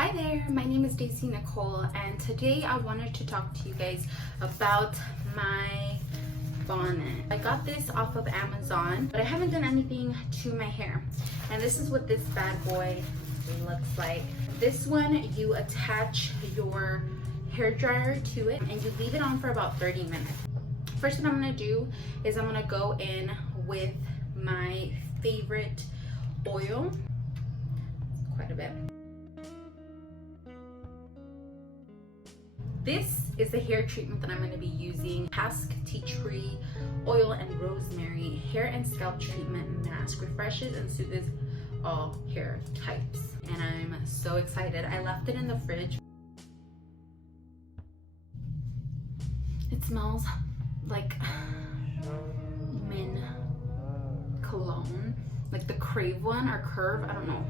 Hi there, my name is Daisy Nicole, and today I wanted to talk to you guys about my bonnet. I got this off of Amazon, but I haven't done anything to my hair. And this is what this bad boy looks like. This one, you attach your hair dryer to it and you leave it on for about 30 minutes. First thing I'm gonna do is I'm gonna go in with my favorite oil, quite a bit. This is the hair treatment that I'm going to be using. Pasque Tea Tree Oil and Rosemary Hair and Scalp Treatment Mask. Refreshes and soothes all hair types. And I'm so excited. I left it in the fridge. It smells like mint cologne. Like the Crave one or Curve, I don't know.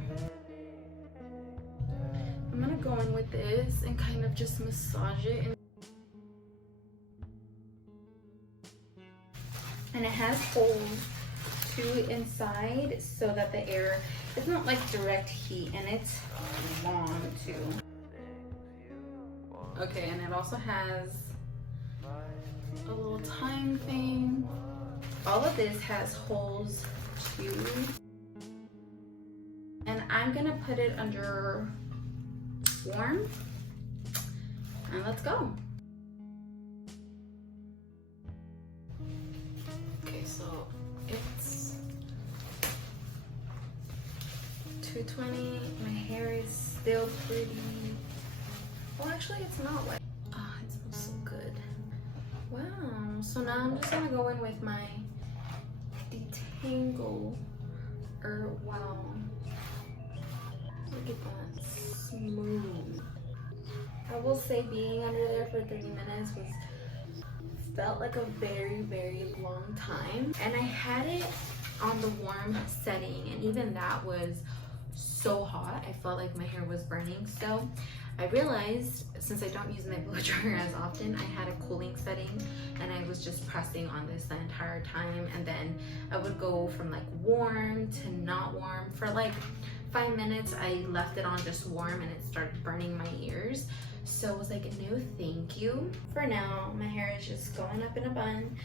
I'm gonna go in with this and kind of just massage it. And it has holes too inside so that the air, it's not like direct heat, and it's long too. Okay, and it also has a little time thing. All of this has holes too. And I'm gonna put it under warm, and let's go. Okay, so it's 2:20. My hair is still pretty, well, actually it's not wet. Oh, it smells so good. Wow. So now I'm just gonna go in with my detangle, or wow, look at that. Smooth. I will say being under there for 30 minutes felt like a very long time, and I had it on the warm setting, and even that was so hot I felt like my hair was burning. So I realized, since I don't use my blow dryer as often, I had a cooling setting, and I was just pressing on this the entire time, and then I would go from like warm to not warm for like 5 minutes. I left it on just warm and it started burning my ears. So I was like, no thank you. For now, my hair is just going up in a bun,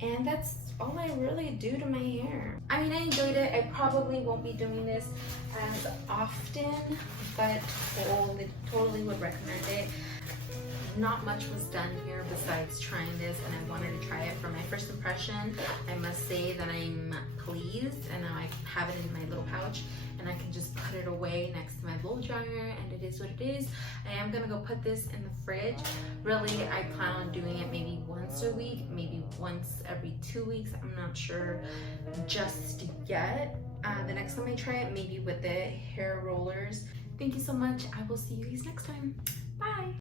and that's all I really do to my hair. I mean, I enjoyed it. I probably won't be doing this as often, but totally would recommend it. Not much was done here besides trying this, and I wanted to try it. For my first impression, I must say that I'm pleased, and now I have it in my little pouch, and I can just put it away next to my blow dryer, and it is what it is. I am gonna go put this in the fridge. Really, I plan on doing it maybe once a week, maybe once every 2 weeks. I'm not sure just yet. The next time I try it, maybe with the hair rollers. Thank you so much. I will see you guys next time. Bye.